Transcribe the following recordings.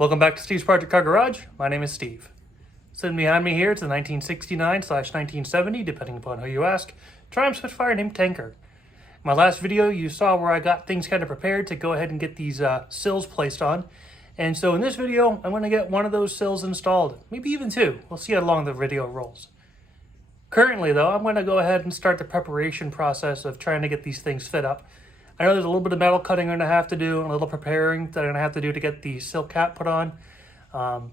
Welcome back to Steve's Project Car Garage. My name is Steve. Sitting behind me here, it's the 1969/1970, depending upon who you ask, Triumph Spitfire named Tanker. My last video, you saw where I got things kind of prepared to go ahead and get these sills placed on. And so in this video, I'm going to get one of those sills installed, maybe even two. We'll see how long the video rolls. Currently though, I'm going to go ahead and start the preparation process of trying to get these things fit up. I know there's a little bit of metal cutting I'm going to have to do, and a little preparing that I'm going to have to do to get the sill cap put on.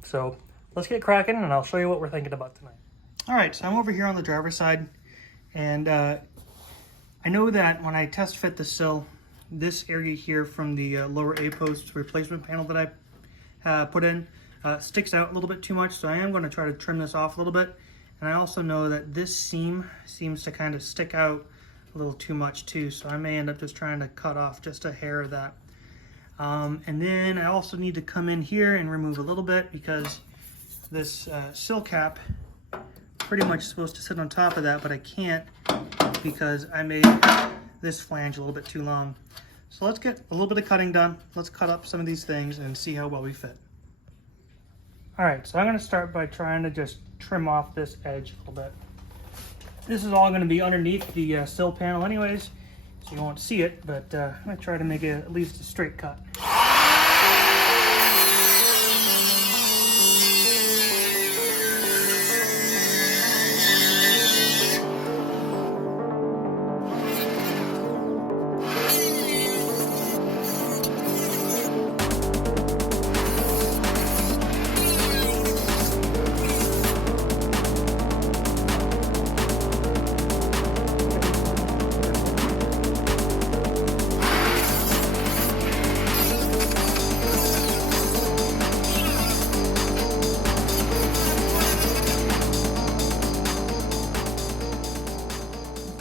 So let's get cracking, and I'll show you what we're thinking about tonight. All right, so I'm over here on the driver's side, and I know that when I test fit the sill, this area here from the lower A-post replacement panel that I put in sticks out a little bit too much, so I am going to try to trim this off a little bit. And I also know that this seam seems to kind of stick out a little too much too, so I may end up just trying to cut off just a hair of that. And then I also need to come in here and remove a little bit, because this sill cap pretty much supposed to sit on top of that, but I can't because I made this flange a little bit too long. So let's get a little bit of cutting done. Let's cut up some of these things and see how well we fit. All right, so I'm going to start by trying to just trim off this edge a little bit. This is all going to be underneath the sill panel anyways, so you won't see it, but I'm going to try to make it at least a straight cut.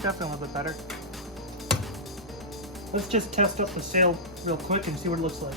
Definitely a little bit better. Let's just test up the sail real quick and see what it looks like.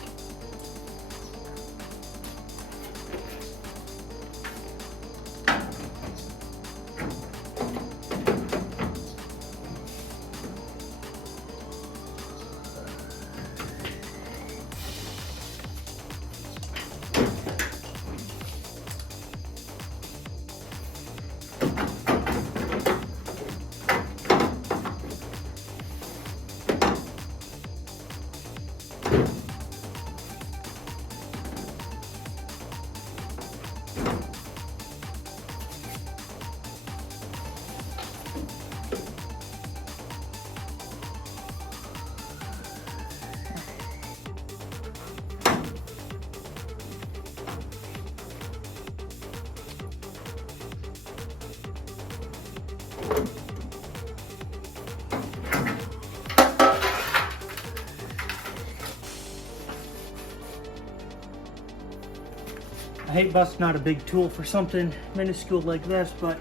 I hate busting out a big tool for something minuscule like this, but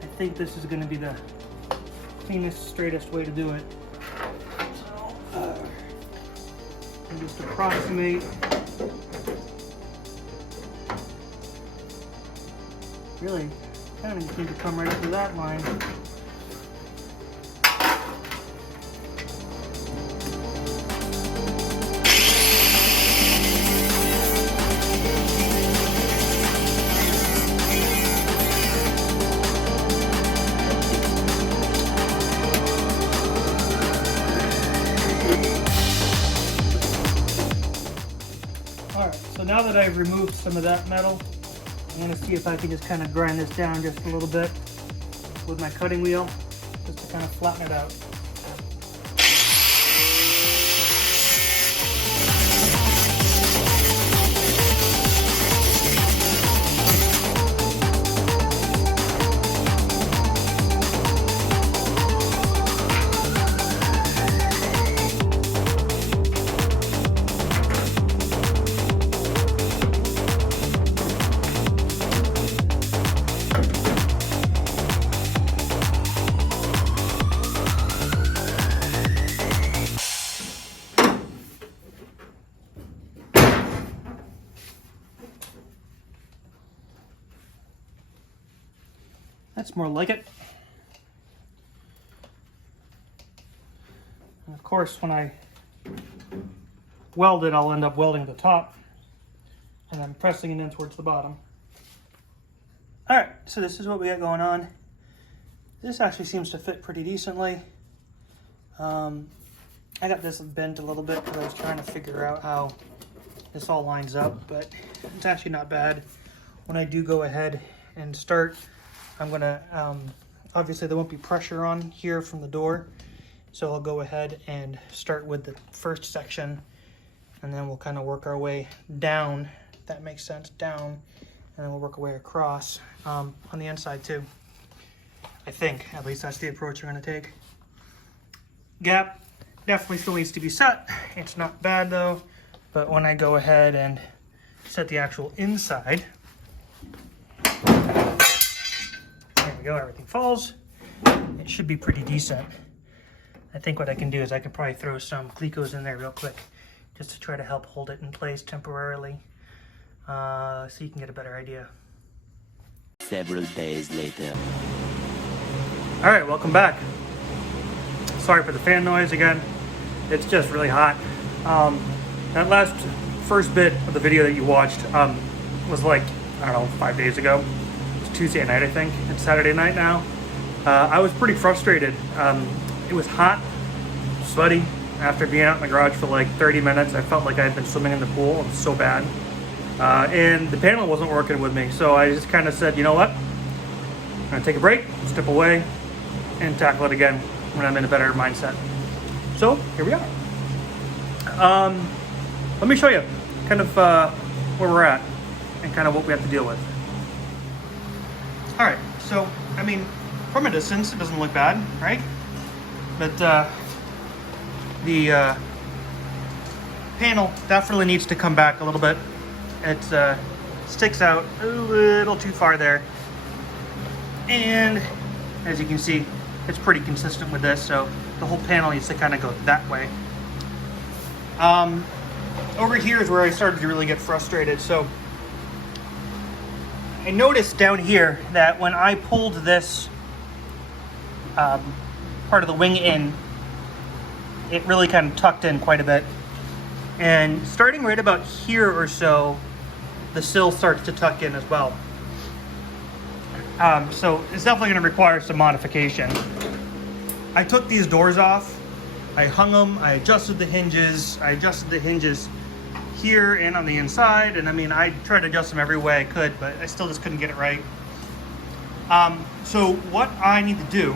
I think this is going to be the cleanest, straightest way to do it. So, and just approximate. Really, kind of just need to come right up to that line. So now that I've removed some of that metal, I'm going to see if I can just kind of grind this down just a little bit with my cutting wheel, just to kind of flatten it out. That's more like it. And of course, when I weld it, I'll end up welding the top and I'm pressing it in towards the bottom. All right, so this is what we got going on. This actually seems to fit pretty decently. I got this bent a little bit because I was trying to figure out how this all lines up, but it's actually not bad. When I do go ahead and start, I'm gonna, obviously there won't be pressure on here from the door, so I'll go ahead and start with the first section, and then we'll kind of work our way down, if that makes sense, down, and then we'll work our way across on the inside too. I think, at least that's the approach we're gonna take. Gap definitely still needs to be set. It's not bad though, but when I go ahead and set the actual inside, there we go, everything falls. It should be pretty decent. I think what I can do is I can probably throw some Clecos in there real quick just to try to help hold it in place temporarily, so you can get a better idea. Several days later. All right, welcome back. Sorry for the fan noise again. It's just really hot. That last first bit of the video that you watched was like, I don't know, 5 days ago. It was Tuesday night, I think. It's Saturday night now. I was pretty frustrated. It was hot, sweaty. After being out in the garage for like 30 minutes, I felt like I had been swimming in the pool. It was so bad. And the panel wasn't working with me. So I just kind of said, you know what? I'm gonna take a break, step away, and tackle it again when I'm in a better mindset. So here we are. Let me show you kind of where we're at and kind of what we have to deal with. All right, so I mean, from a distance, it doesn't look bad, right? But the panel definitely needs to come back a little bit. It sticks out a little too far there. And as you can see, it's pretty consistent with this, so the whole panel needs to kind of go that way. Over here is where I started to really get frustrated. So I noticed down here that when I pulled this part of the wing in, it really kind of tucked in quite a bit. And starting right about here or so, the sill starts to tuck in as well. So it's definitely going to require some modification. I took these doors off, I hung them, I adjusted the hinges here and on the inside, and I mean, I tried to adjust them every way I could, but I still just couldn't get it right. So what I need to do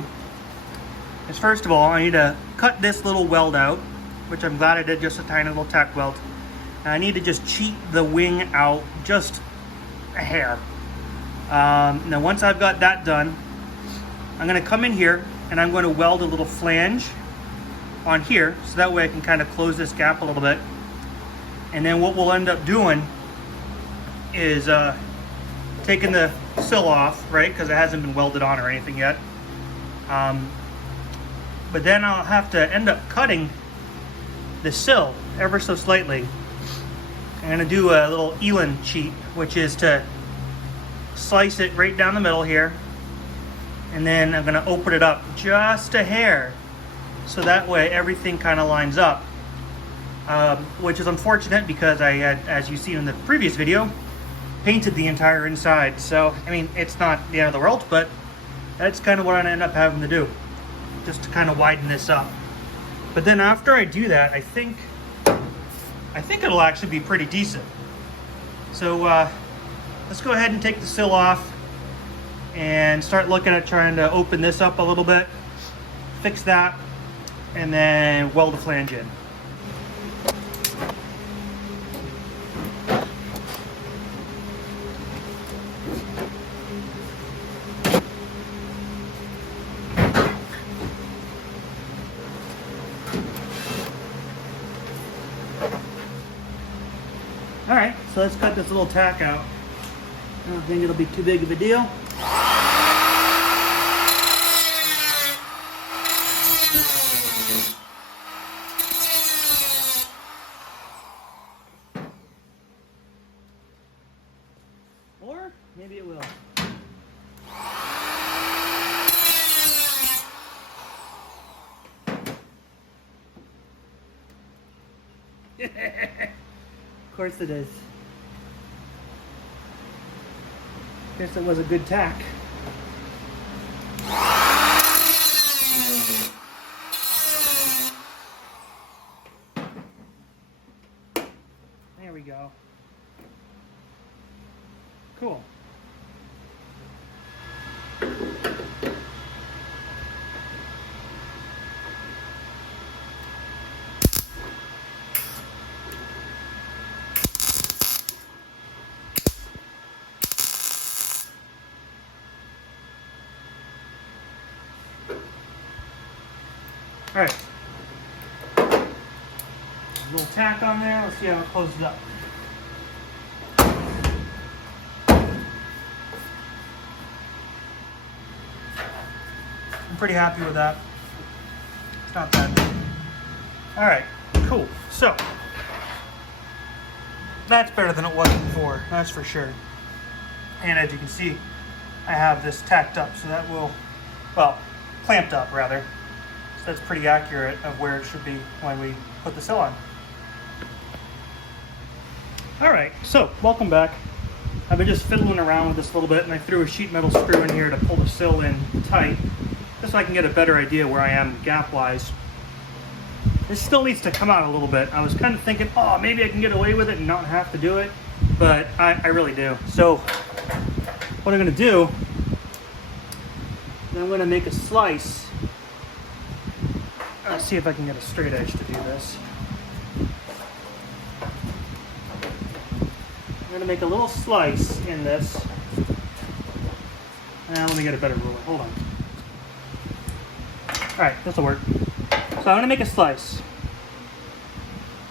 is, first of all, I need to cut this little weld out, which I'm glad I did, just a tiny little tack weld. And I need to just cheat the wing out just a hair. Now once I've got that done, I'm going to come in here and I'm going to weld a little flange on here, so that way I can kind of close this gap a little bit. And then what we'll end up doing is taking the sill off, right, because it hasn't been welded on or anything yet. But then I'll have to end up cutting the sill ever so slightly. I'm going to do a little Elin cheat, which is to slice it right down the middle here, and then I'm going to open it up just a hair, so that way everything kind of lines up, which is unfortunate because I had, as you see in the previous video, painted the entire inside. So I mean, it's not the end of the world, but that's kind of what I end up having to do, just to kind of widen this up. But then after I do that, I think it'll actually be pretty decent. So let's go ahead and take the sill off and start looking at trying to open this up a little bit, fix that, and then weld the flange in. All right, so let's cut this little tack out. I don't think it'll be too big of a deal. Or maybe it will. Of course it is. Guess it was a good tack. There we go. Cool. All right. A little tack on there. Let's see how it closes up. I'm pretty happy with that. It's not bad. All right, cool. So that's better than it was before, that's for sure. And as you can see, I have this tacked up, so that will, well, clamped up rather. So that's pretty accurate of where it should be when we put the sill on. All right, so welcome back. I've been just fiddling around with this a little bit, and I threw a sheet metal screw in here to pull the sill in tight, just so I can get a better idea where I am gap-wise. This still needs to come out a little bit. I was kind of thinking, oh, maybe I can get away with it and not have to do it, but I really do. So what I'm gonna do is I'm gonna make a slice. Let's see if I can get a straight edge to do this. I'm gonna make a little slice in this. Let me get a better ruler, hold on. All right, this'll work. So I'm gonna make a slice.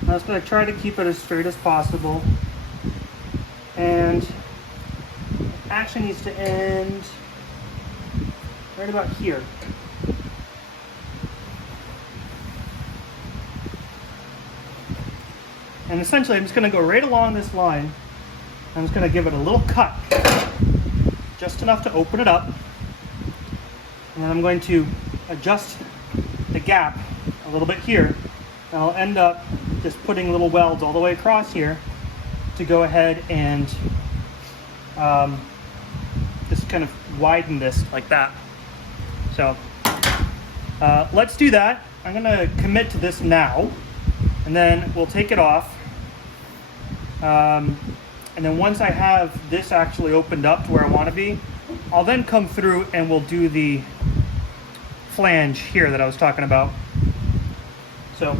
I'm just gonna try to keep it as straight as possible. And it actually needs to end right about here. And essentially I'm just gonna go right along this line. I'm just gonna give it a little cut, just enough to open it up. And then I'm going to adjust the gap a little bit here. And I'll end up just putting little welds all the way across here to go ahead and just kind of widen this like that. So let's do that. I'm gonna commit to this now, and then we'll take it off. And then once I have this actually opened up to where I want to be, I'll then come through and we'll do the flange here that I was talking about. So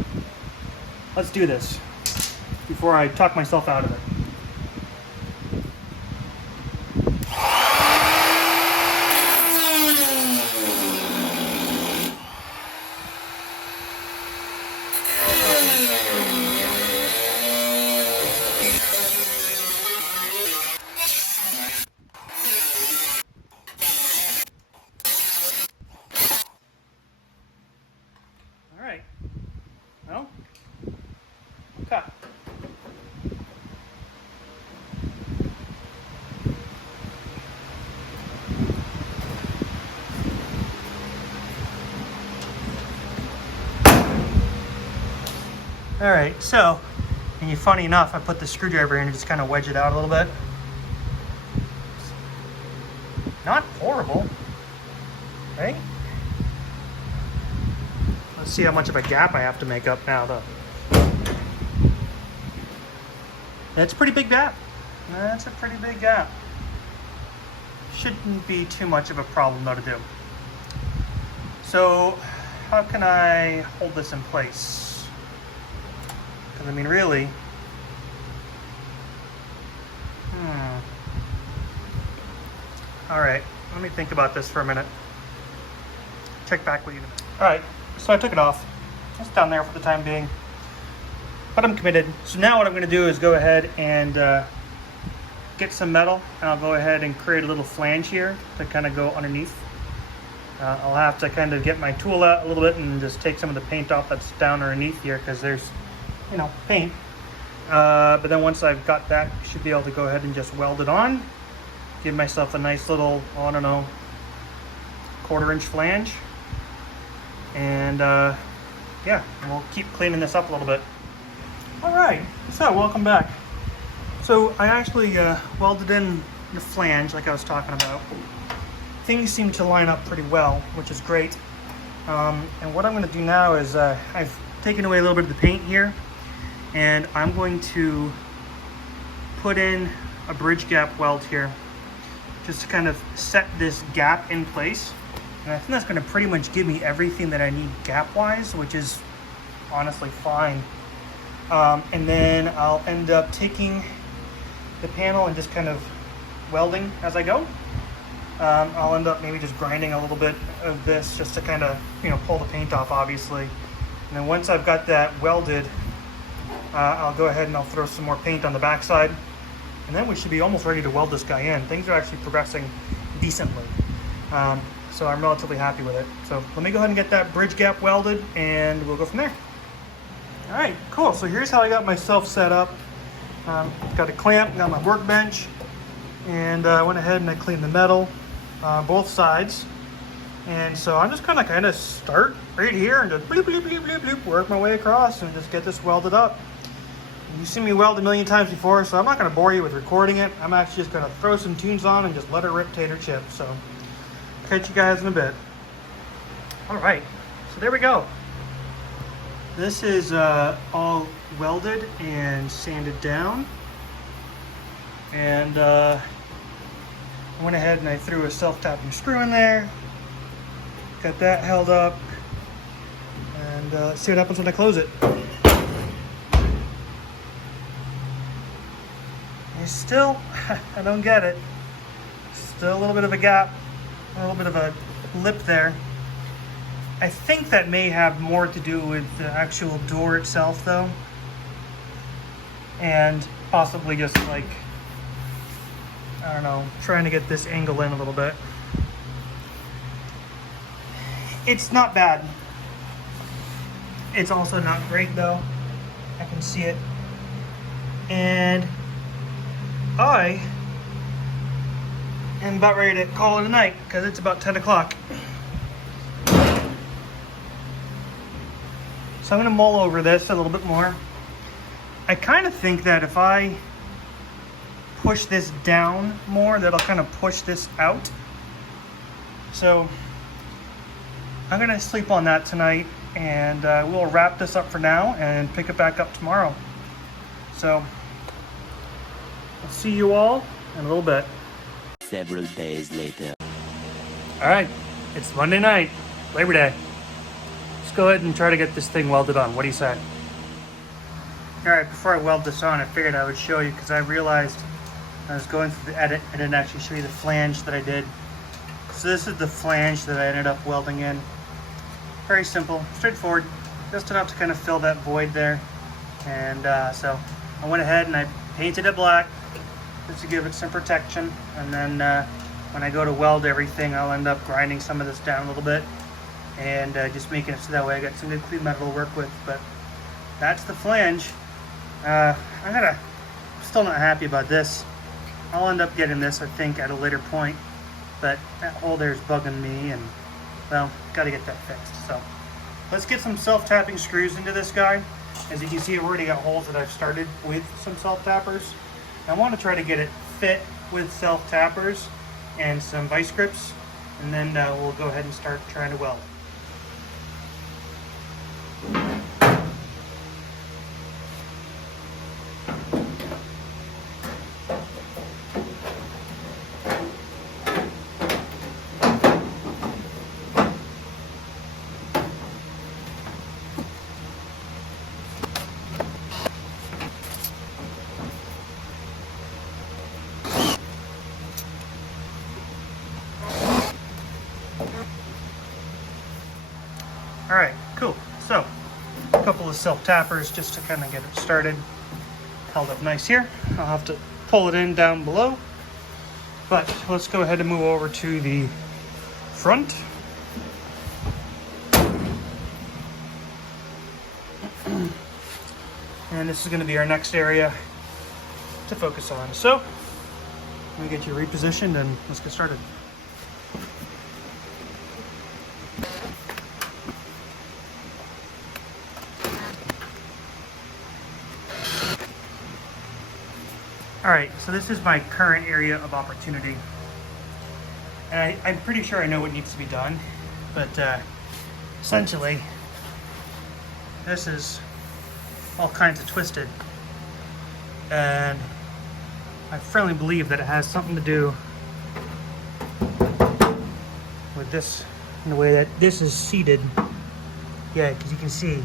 let's do this before I talk myself out of it. All right. Well, okay. All right, so, and funny enough, I put the screwdriver in to just kind of wedge it out a little bit. Not horrible, right? Let's see how much of a gap I have to make up now, though. That's a pretty big gap. That's a pretty big gap. Shouldn't be too much of a problem, though, to do. So, how can I hold this in place? Because, I mean, really... Alright, let me think about this for a minute. Check back with you in a minute. Alright, so I took it off. It's down there for the time being. But I'm committed. So now what I'm going to do is go ahead and get some metal. And I'll go ahead and create a little flange here to kind of go underneath. I'll have to kind of get my tool out a little bit and just take some of the paint off that's down underneath here because there's, you know, paint. But then once I've got that, I should be able to go ahead and just weld it on. Give myself a nice little, I don't know, 1/4 inch flange. And yeah, we'll keep cleaning this up a little bit. All right, so welcome back. So I actually welded in the flange like I was talking about. Things seem to line up pretty well, which is great. And what I'm going to do now is I've taken away a little bit of the paint here, and I'm going to put in a bridge gap weld here just to kind of set this gap in place. And I think that's going to pretty much give me everything that I need gap-wise, which is honestly fine. And then I'll end up taking the panel and just kind of welding as I go. I'll end up maybe just grinding a little bit of this just to kind of, pull the paint off, obviously. And then once I've got that welded, I'll go ahead and I'll throw some more paint on the backside. And then we should be almost ready to weld this guy in. Things are actually progressing decently. So I'm relatively happy with it. So let me go ahead and get that bridge gap welded and we'll go from there. All right, cool. So here's how I got myself set up. Got a clamp, got my workbench, and I went ahead and I cleaned the metal both sides. And so I'm just gonna start right here and just bloop, bloop, bloop, bloop, bloop, work my way across and just get this welded up. You've seen me weld a million times before, so I'm not gonna bore you with recording it. I'm actually just gonna throw some tunes on and just let it rip tater chip. So catch you guys in a bit. All right, so there we go. This is all welded and sanded down. And I went ahead and I threw a self-tapping screw in there. Got that held up. And let's see what happens when I close it. And still, I don't get it. Still a little bit of a gap, a little bit of a lip there. I think that may have more to do with the actual door itself though. And possibly just like, I don't know, trying to get this angle in a little bit. It's not bad. It's also not great though. I can see it. And I am about ready to call it a night because it's about 10 o'clock. So I'm going to mull over this a little bit more. I kind of think that if I push this down more, that'll kind of push this out. So I'm going to sleep on that tonight, and we'll wrap this up for now and pick it back up tomorrow. So I'll see you all in a little bit. Several days later. All right, it's Monday night, Labor Day. Let's go ahead and try to get this thing welded on. What do you say? All right, before I weld this on, I figured I would show you because I realized I was going through the edit, I didn't actually show you the flange that I did. So this is the flange that I ended up welding in. Very simple, straightforward, just enough to kind of fill that void there. And so I went ahead and I painted it black just to give it some protection. And then when I go to weld everything, I'll end up grinding some of this down a little bit and just making it so that way I got some good clean metal to work with. But that's the flange. I'm still not happy about this. I'll end up getting this, I think, at a later point. But that hole there is bugging me, and well, got to get that fixed. So let's get some self-tapping screws into this guy. As you can see, I've already got holes that I've started with some self-tappers. I want to try to get it fit with self-tappers and some vice grips, and then we'll go ahead and start trying to weld. Alright, cool. So, a couple of self-tappers just to kind of get it started. Held up nice here. I'll have to pull it in down below. But let's go ahead and move over to the front. And this is going to be our next area to focus on. So, let me get you repositioned and let's get started. Alright, so this is my current area of opportunity. And I'm pretty sure I know what needs to be done. But essentially, this is all kinds of twisted. And I firmly believe that it has something to do with this, in the way that this is seated. Yeah, because you can see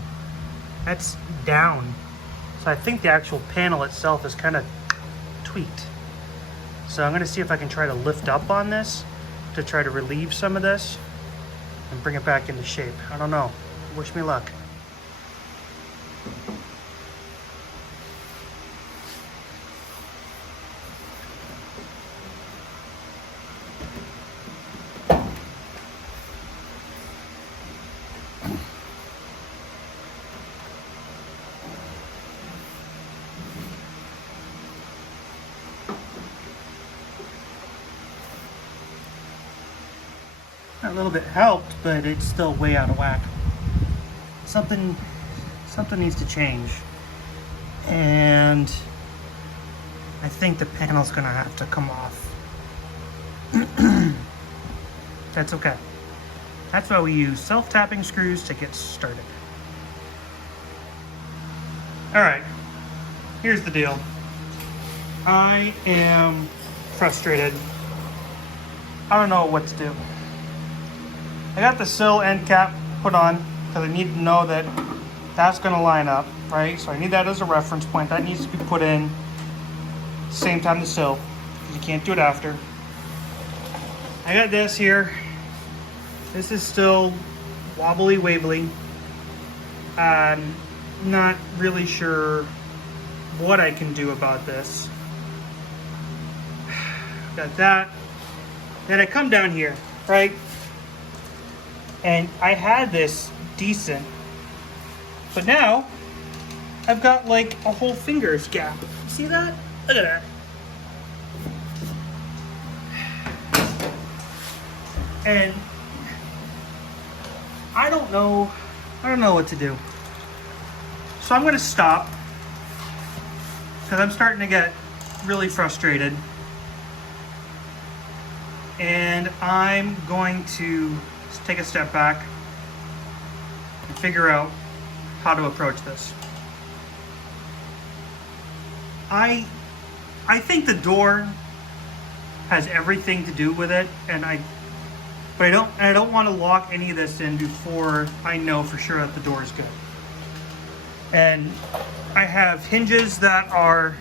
that's down. So I think the actual panel itself is kind of tweaked. So I'm going to see if I can try to lift up on this to try to relieve some of this and bring it back into shape. I don't know. Wish me luck. A little bit helped, but it's still way out of whack. Something needs to change, and I think the panel's gonna have to come off. That's okay. That's why we use self-tapping screws to get started. All right, here's the deal. I am frustrated. I don't know what to do. I got the sill end cap put on because I need to know that that's going to line up, right? So I need that as a reference point. That needs to be put in same time the sill, because you can't do it after. I got this here. This is still wobbly wabbly. I'm not really sure what I can do about this. Got that. Then I come down here, right? And I had this decent, but now I've got like a whole finger's gap. See that? Look at that. And I don't know what to do. So I'm gonna stop because I'm starting to get really frustrated. And I'm going to take a step back and figure out how to approach this. I think the door has everything to do with it, but I don't want to lock any of this in before I know for sure that the door is good. And I have hinges that are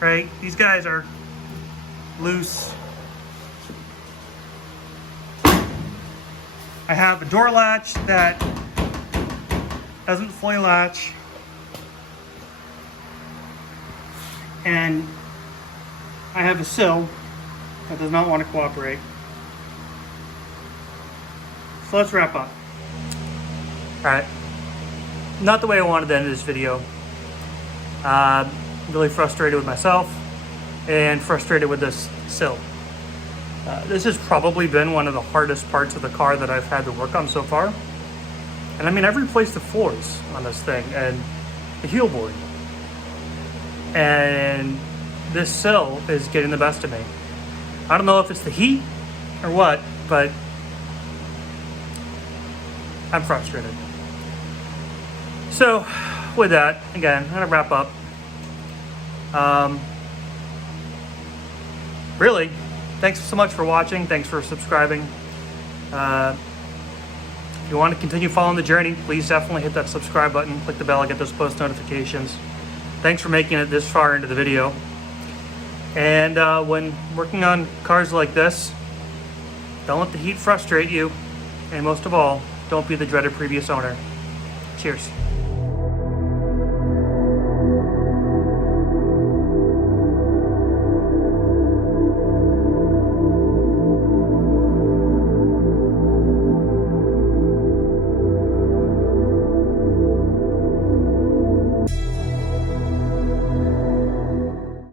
right? These guys are loose. I have a door latch that doesn't fully latch, and I have a sill that does not want to cooperate. So let's wrap up. Alright, not the way I wanted to end this video. Really frustrated with myself and frustrated with this sill. This has probably been one of the hardest parts of the car that I've had to work on so far. And I mean, I've replaced the floors on this thing and the heel board. And this sill is getting the best of me. I don't know if it's the heat or what, but I'm frustrated. So with that, again, I'm gonna wrap up. Really, thanks so much for watching. Thanks for subscribing. If you want to continue following the journey, please definitely hit that subscribe button, click the bell, and get those post notifications. Thanks for making it this far into the video. And when working on cars like this, don't let the heat frustrate you. And most of all, don't be the dreaded previous owner. Cheers.